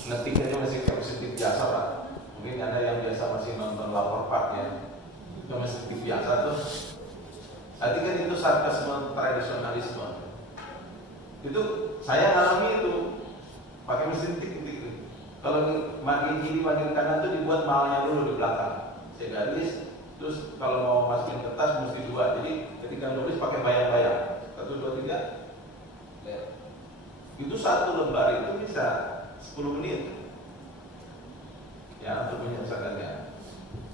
ngetiknya masih kayak mesin biasa Pak. Mungkin ada yang biasa masih nonton lapor Pak ya, itu mesin biasa tuh. Tadi kan itu sarkasme tradisionalisme. Itu saya alami itu pakai mesin tik. Kalau makin kiri makin kanan tuh dibuat malnya dulu di belakang. Saya garis, terus kalau mau masukin kertas mesti dua. Jadi ketika nulis pakai bayang-bayang. 1, 2, 3. Itu satu lembar itu bisa 10 menit ya untuk menyelesaikannya.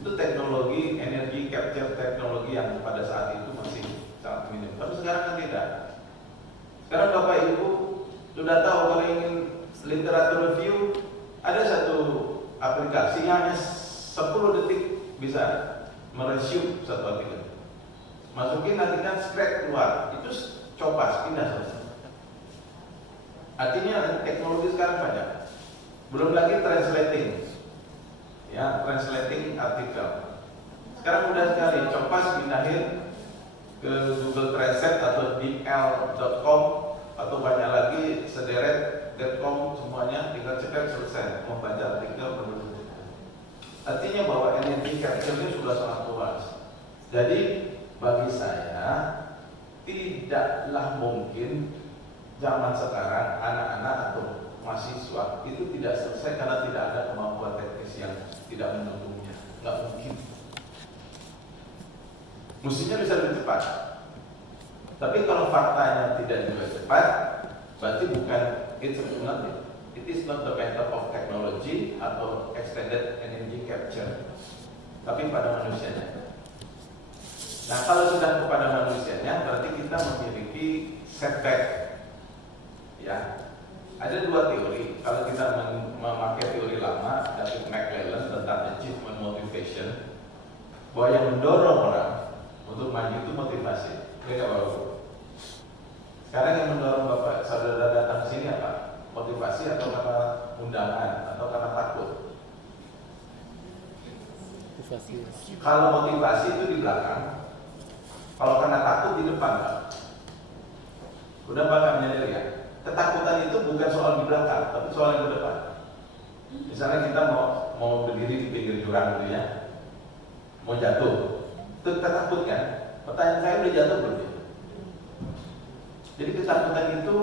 Itu teknologi energi capture teknologi yang pada saat itu masih sangat minim. Tapi sekarang kan tidak. Sekarang Bapak Ibu sudah tahu kalau ingin literatur review ada satu aplikasi yang hanya 10 detik bisa meresume satu artikel. Masukin nanti kan spread keluar, itu copas pindah selesai. Artinya teknologi sekarang banyak. Belum lagi translating, ya translating artikel. Sekarang mudah sekali, copas pindahin ke Google Translate atau dl.com atau banyak lagi sederet.com, semuanya tinggal cetak selesai membaca artikel benar-benar. Artinya bahwa energi capture-nya sudah sangat luas. Jadi bagi saya tidaklah mungkin zaman sekarang anak-anak atau mahasiswa itu tidak selesai karena tidak ada kemampuan teknis yang tidak mendukungnya. Nggak mungkin. Mestinya bisa lebih cepat. Tapi kalau faktanya tidak juga cepat, berarti bukan it is not the matter of technology atau extended energy capture, tapi pada manusianya. Nah, kalau sudah kepada manusianya, berarti kita memiliki setback. Ya, ada dua teori. Kalau kita memakai teori lama dari McClellan tentang achievement motivation, bahwa yang mendorong orang untuk maju itu motivasi. Ya, Bapak. Sekarang yang mendorong Bapak saudara datang ke sini apa? Motivasi atau karena undangan atau karena takut? Motivasi. Kalau motivasi itu di belakang, kalau karena takut di depan, Pak. Udah Bapak menyadari ya? Ketakutan itu bukan soal di belakang, tapi soal yang di depan. Misalnya kita mau berdiri di pinggir jurang gitu ya, mau jatuh, itu kita takut kan? Pertanyaan saya udah jatuh belum ya? Jadi ketakutan itu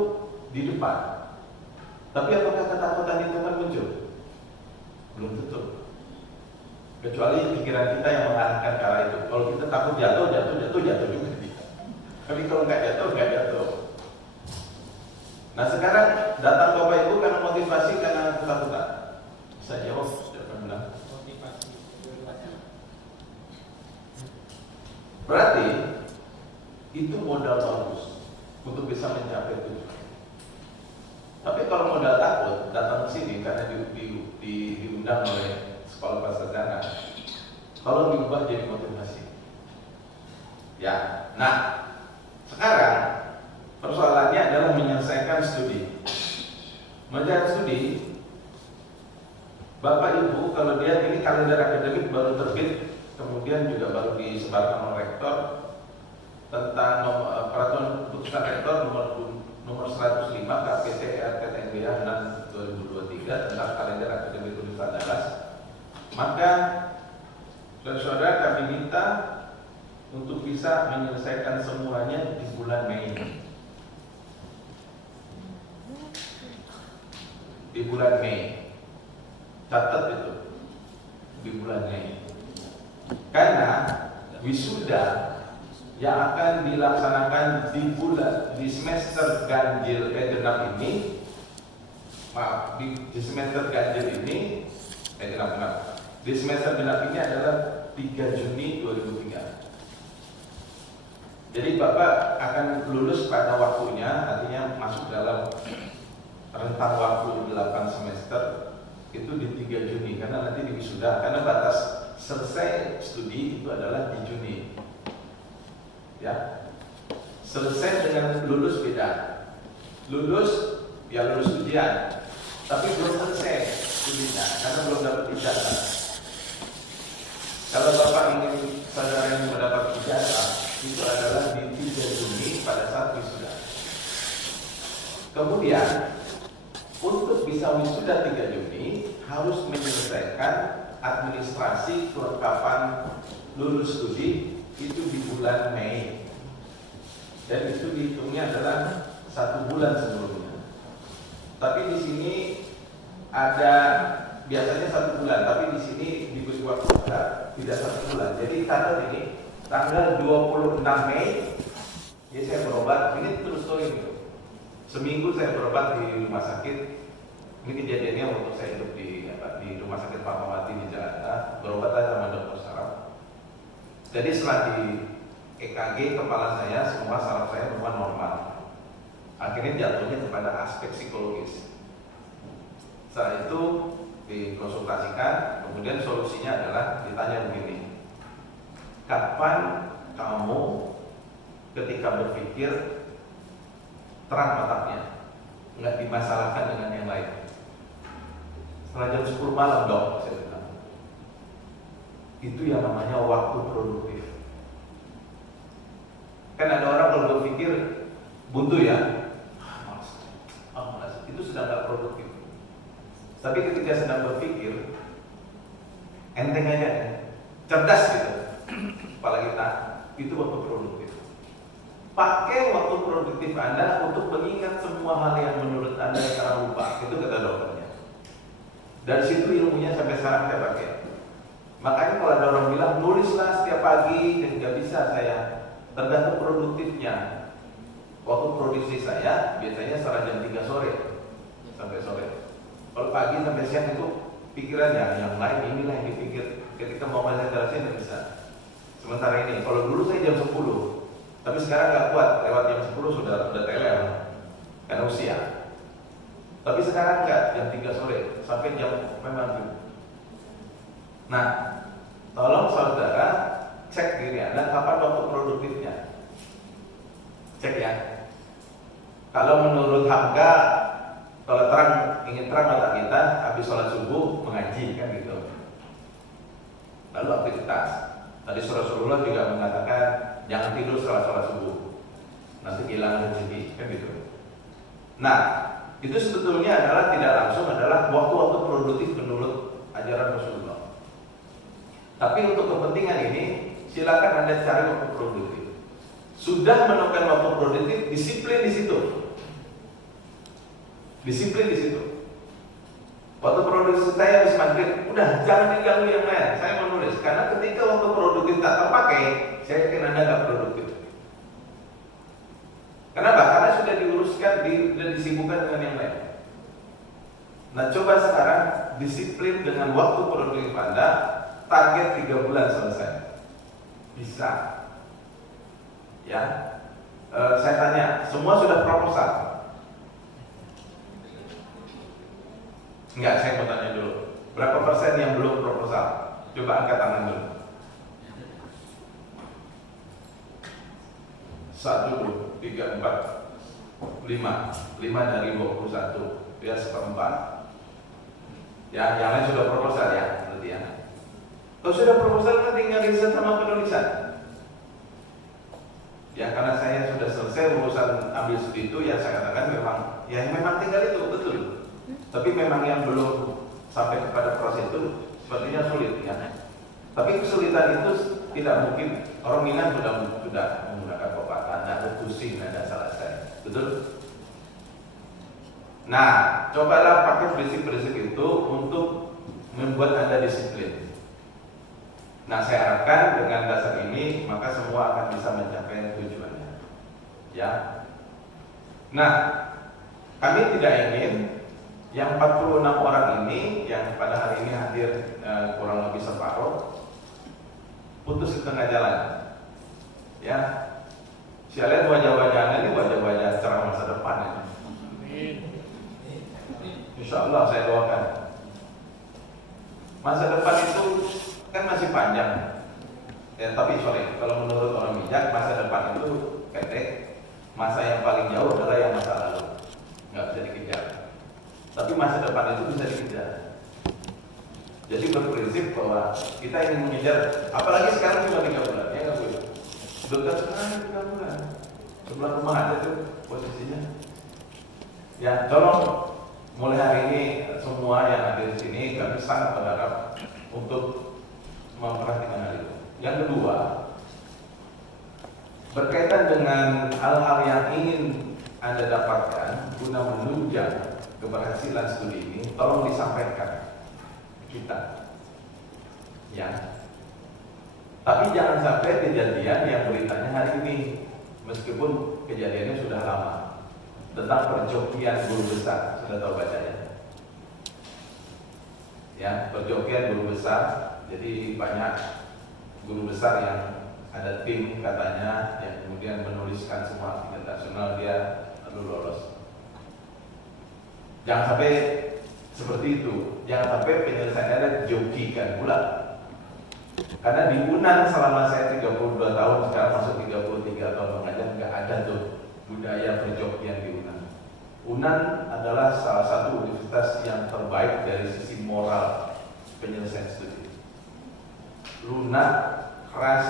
di depan. Tapi apakah ketakutan itu kan muncul? Belum tentu. Kecuali pikiran kita yang mengarahkan ke arah itu. Kalau kita takut jatuh juga. Tapi kalau nggak jatuh. Nah sekarang datang Bapak Ibu karena motivasi, karena ketakutan. Bisa jawab, sudah bilang. Motivasi. Berarti itu modal bagus untuk bisa mencapai tujuan. Tapi kalau modal takut datang ke sini karena diundang oleh sekolah bahasa Dana, kalau diubah jadi motivasi. Ya, nah sekarang persoalannya adalah menyelesaikan studi. Menjalani studi, Bapak Ibu kalau lihat ini kalender akademik baru terbit, kemudian juga baru disebarkan oleh rektor tentang peraturan putusan rektor nomor 105 KPT RTNBH 6 2023 tentang kalender akademik Universitas. Maka saudara kami minta untuk bisa menyelesaikan semuanya di bulan Mei. Di bulan Mei, catat itu di bulan Mei, karena wisuda yang akan dilaksanakan di semester ganjil genap ini, di semester ganjil ini di semester genap ini adalah 3 Juni 2003. Jadi Bapak akan lulus pada waktunya, artinya masuk dalam rentang waktu 8 semester itu di 3 Juni karena nanti di wisuda, karena batas selesai studi itu adalah di Juni. Ya. Selesai dengan lulus beda. Lulus ya lulus ujian, tapi belum selesai studinya karena belum dapat ijazah. Kalau Bapak ingin saudara yang mendapat ijazah itu adalah di 3 Juni pada saat wisuda. Kemudian untuk bisa wisuda 3 Juni harus menyelesaikan administrasi kelengkapan lulus studi itu di bulan Mei, dan itu dihitungnya adalah 1 bulan sebelumnya. Tapi di sini ada biasanya 1 bulan, tapi di sini diberi waktu tidak 1 bulan. Jadi tanggal ini tanggal 26 Mei, ya saya berobat. Ini terus story gitu. Seminggu saya berobat di rumah sakit. Ini kejadiannya waktu saya hidup di rumah sakit Fatmawati di Jakarta. Berobat sama dokter saraf. Jadi setelah di EKG kepala saya, semua saraf saya semua normal. Akhirnya jatuhnya kepada aspek psikologis. Setelah itu dikonsultasikan, kemudian solusinya adalah ditanya begini: kapan kamu ketika berpikir terang otaknya, nggak dimasalahkan dengan yang lain? Setelah jam 10 malam dok, saya bilang. Itu yang namanya waktu produktif. Kan ada orang kalau berpikir buntu ya, malas, itu sedang nggak produktif. Tapi ketika sedang berpikir, enteng aja, cerdas gitu, kepala kita, itu waktu produktif. Pakai waktu produktif Anda untuk mengingat semua hal yang menurut Anda sekarang lupa. Itu kata dokternya. Dari situ ilmunya sampai sekarang saya pakai. Makanya kalau ada orang bilang nulislah setiap pagi, dan nggak bisa saya. Tergantung produktifnya. Waktu produksi saya biasanya setelah jam 3 sore sampai sore. Kalau pagi sampai siang itu pikirannya yang lain, inilah yang dipikir. Ketika mau konsentrasi nggak bisa. Sementara ini, kalau dulu saya jam 10, tapi sekarang nggak kuat, lewat jam 10 sudah teler karena usia. Tapi sekarang nggak, jam 3 sore sampai jam memang. Nah, tolong saudara cek diri Anda kapan waktu produktifnya. Cek ya. Kalau menurut Hamka, kalau ingin terang otak kita, habis sholat subuh mengaji kan gitu. Lalu aktivitas. Tadi Rasulullah juga mengatakan jangan tidur setelah sholat subuh, nanti kehilangan rezeki kan gitu. Nah, itu sebetulnya adalah tidak langsung adalah waktu-waktu produktif menurut ajaran Rasulullah. Tapi untuk kepentingan ini, silakan Anda cari waktu produktif. Sudah menemukan waktu produktif, disiplin di situ. Disiplin di situ. Waktu produktif saya habis maghrib, udah jangan diganggu yang lain. Saya menulis karena ketika waktu produktif tak terpakai, saya yakin Anda nggak produktif. Kenapa? Karena sudah diuruskan, dan disibukkan dengan yang lain. Nah, coba sekarang disiplin dengan waktu produktif Anda. Target 3 bulan selesai. Bisa. Ya. Saya tanya, semua sudah proposal? Enggak, saya mau tanya dulu. Berapa persen yang belum proposal? Coba angkat tangan dulu. 1, 2, 3, 4, 5. 5 dari 21. Ya, 1/4. Ya, yang lain sudah proposal ya, berarti ya. Kalau sudah proposal kan tinggal riset sama penulisan. Ya, karena saya sudah selesai urusan ambil studi itu, ya saya katakan memang tinggal itu, betul. Tapi memang yang belum sampai kepada proses itu sepertinya sulit ya. Tapi kesulitan itu tidak mungkin. Orang Minang sudah menggunakan pepatah, tidak ada pusing, tidak ada selesai, betul? Nah, cobalah pakai prinsip-prinsip itu untuk membuat Anda disiplin. Nah, saya harapkan dengan dasar ini maka semua akan bisa mencapai tujuannya. Ya. Nah, kami tidak ingin yang 46 orang ini yang pada hari ini hadir kurang lebih separuh putus di tengah jalan. Ya. Saya lihat wajah-wajahnya ini wajah-wajah cerah masa depan ya. Insya Allah saya doakan. Masa depan itu kan masih panjang. Ya, tapi kalau menurut orang bijak masa depan itu pendek. Masa yang paling jauh adalah yang masa lalu. Nggak bisa dikejar. Tapi masa depan itu bisa dikejar. Jadi berprinsip bahwa kita ingin mengejar, apalagi sekarang cuma 3 bulan, ya nggak boleh. Sudah sekarang 3 bulan. Sebelah rumah ada tuh posisinya. Ya, tolong mulai hari ini semua yang ada di sini kami sangat berharap untuk memperhatikan hal itu. Yang kedua, berkaitan dengan hal-hal yang ingin Anda dapatkan guna menunjang keberhasilan studi ini, tolong disampaikan kita, ya. Tapi jangan sampai kejadian yang beritanya hari ini, meskipun kejadiannya sudah lama, tentang perjokian guru besar, sudah tahu bacanya? Ya, perjokian guru besar. Jadi banyak guru besar yang ada tim katanya yang kemudian menuliskan semua tingkat nasional dia lalu lolos. Jangan sampai seperti itu. Jangan sampai penyelesaiannya ada jokikan pula. Karena di UNAN selama saya 32 tahun, sekarang masuk 33 tahun mengajar, nggak ada tuh budaya perjokian di UNAN. UNAN adalah salah satu universitas yang terbaik dari sisi moral penyelesaian studi. Lunak, keras,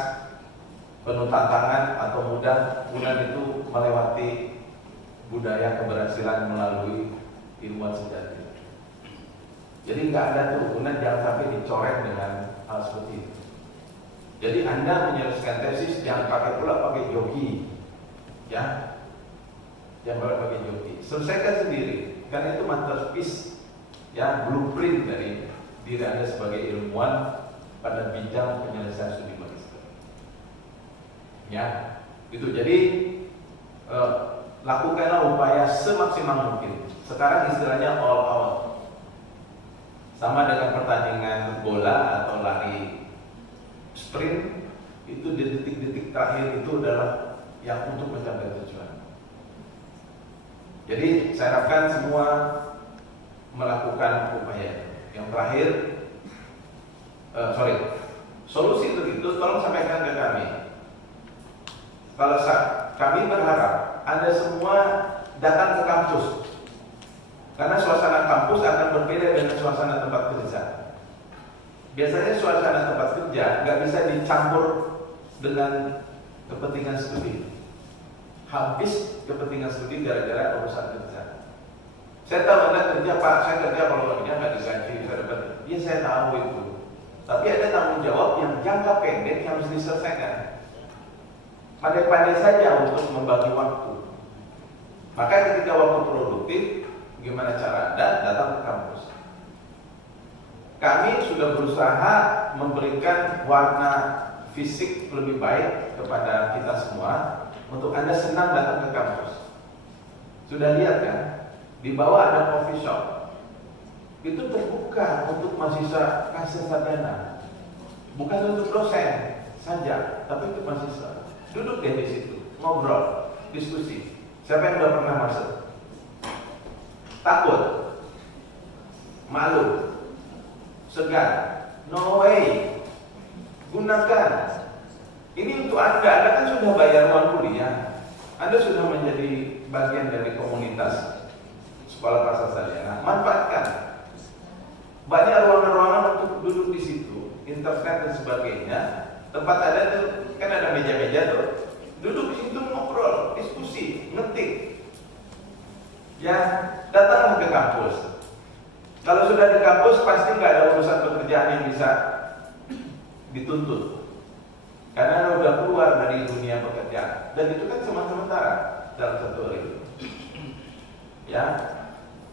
penuh tantangan atau mudah, UNAN itu melewati budaya keberhasilan melalui ilmuwan sejati. Jadi nggak ada tuh, UNAN jangan sampai dicoreng dengan hal seperti itu. Jadi Anda menyelesaikan tesis jangan pakai joki, ya, jangan pakai joki. Selesaikan sendiri, karena itu masterpiece, ya, blueprint dari diri Anda sebagai ilmuwan pada bidang penyelesaian studi magister. Ya, itu. Jadi lakukanlah upaya semaksimal mungkin. Sekarang istilahnya all out. Sama dengan pertandingan bola atau lari sprint, itu di detik-detik terakhir itu adalah yang untuk mencapai tujuan. Jadi saya harapkan semua melakukan upaya. Yang terakhir, solusi untuk itu tolong sampaikan ke kami. Kalau kami berharap Anda semua datang ke kampus, karena suasana kampus akan berbeda dengan suasana tempat kerja. Biasanya suasana tempat kerja nggak bisa dicampur dengan kepentingan studi. Habis kepentingan studi gara-gara urusan kerja. Saya tahu Anda kerja, Pak, saya kerja, kalau kerja nggak digaji, saya dapat. Iya, saya tahu itu. Tapi ada tanggung jawab yang jangka pendek yang harus diselesaikan. Pandai-pandai saja untuk membagi waktu. Maka ketika waktu produktif, gimana cara Anda datang ke kampus? Kami sudah berusaha memberikan warna fisik lebih baik kepada kita semua untuk Anda senang datang ke kampus. Sudah lihat kan? Di bawah ada coffee shop. Itu terbuka untuk mahasiswa kasih sarjana. Bukan untuk dosen saja, tapi untuk mahasiswa. Duduk deh di situ, ngobrol, diskusi. Siapa yang sudah pernah masuk? Takut? Malu? Segan? No way. Gunakan. Ini untuk Anda. Anda kan sudah bayar uang kuliah. Anda sudah menjadi bagian dari komunitas sekolah pasar sarjana. Manfaatkan. Banyak ruangan-ruangan untuk duduk di situ, internet dan sebagainya. Tempat ada tuh, kan ada meja-meja tuh. Duduk di situ ngobrol, diskusi, ngetik. Ya, datanglah ke kampus. Kalau sudah di kampus pasti nggak ada urusan pekerjaan yang bisa dituntut. Karena udah keluar dari dunia pekerjaan. Dan itu kan cuma sementara dalam satu hari. Ya.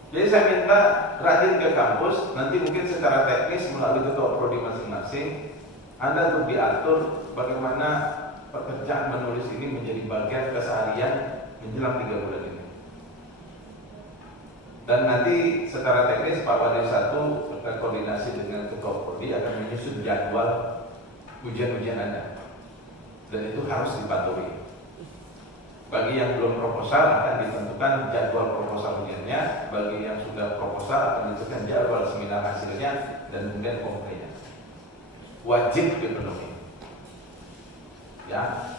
Jadi saya minta rajin ke kampus, nanti mungkin secara teknis melalui ketua prodi masing-masing, Anda untuk diatur bagaimana pekerjaan menulis ini menjadi bagian keseharian menjelang 3 bulan ini. Dan nanti secara teknis Pak Wadi 1 berkoordinasi dengan ketua prodi akan menyusun jadwal ujian-ujian Anda. Dan itu harus dipatuhi. Bagi yang belum proposal akan ditentukan jadwal proposal ujiannya. Bagi yang sudah proposal akan ditentukan jadwal seminar hasilnya dan kemudian komplainnya. Wajib dipenuhi. Ya,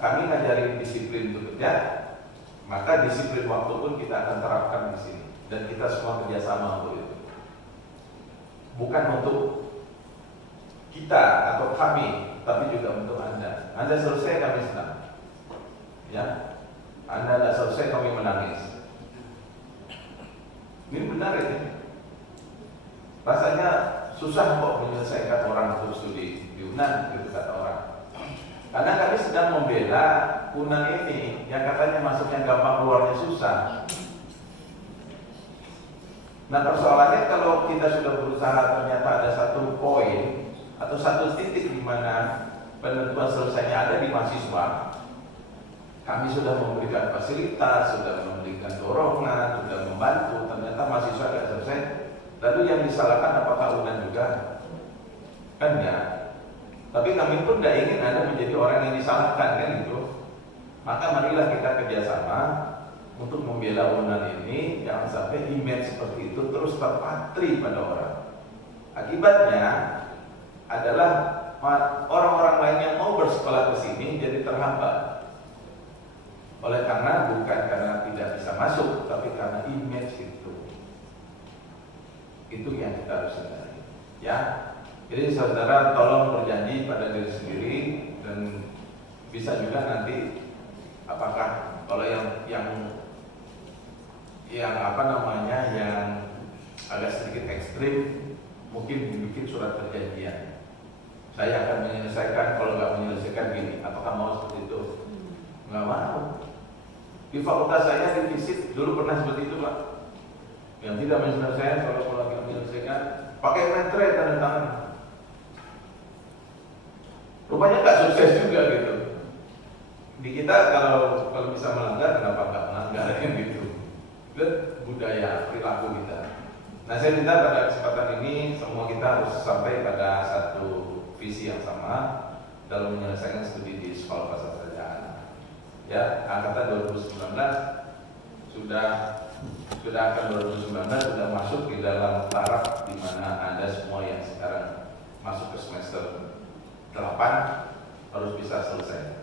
kami ngajarin disiplin bekerja, maka disiplin waktu pun kita akan terapkan di sini dan kita semua kerjasama untuk itu. Bukan untuk kita atau kami, tapi juga untuk Anda. Anda selesai, kami senang. Ya, Anda tidak selesai, kami menangis. Ini benar ini. Rasanya susah kok menyelesaikan orang untuk studi di UNAN, gitu kata orang. Karena kami sedang membela UNAN ini yang katanya masuknya gampang, keluarnya susah. Nah persoalannya kalau kita sudah berusaha ternyata ada satu poin atau satu titik di mana penentuan selesainya ada di mahasiswa, kami sudah memberikan fasilitas, sudah memberikan dorongan, sudah membantu, ternyata mahasiswa tidak selesai. Lalu yang disalahkan apakah UNAN juga? Kan enggak. Tapi kami pun tidak ingin Anda menjadi orang yang disalahkan, kan gitu. Maka marilah kita kerjasama untuk membela UNAN ini, jangan sampai image seperti itu terus terpatri pada orang. Akibatnya adalah orang-orang lain yang mau bersekolah ke sini jadi terhambat. Oleh karena bukan karena tidak bisa masuk, tapi karena image itu. Itu yang kita harus sadari. Ya. Jadi saudara tolong berjanji pada diri sendiri dan bisa juga nanti apakah kalau yang apa namanya yang agak sedikit ekstrim mungkin dibikin surat perjanjian. Saya akan menyelesaikan, kalau nggak menyelesaikan gini. Apakah mau seperti itu? Nggak mau. Di fakultas saya di FISIP dulu pernah seperti itu Pak. Yang tidak menyelesaikan, kalau nggak menyelesaikan pakai metre tanda tangan. Rupanya nggak sukses juga gitu. Di kita kalau bisa melanggar, kenapa nggak melanggar yang gitu? Itu budaya perilaku kita. Nah saya minta pada kesempatan ini semua kita harus sampai pada satu visi yang sama dalam menyelesaikan studi di sekolah bahasa kerajaan. Ya, angkatan 2019 sudah akan 2019 sudah masuk di dalam taraf di mana Anda semua yang sekarang masuk ke semester 8 harus bisa selesai.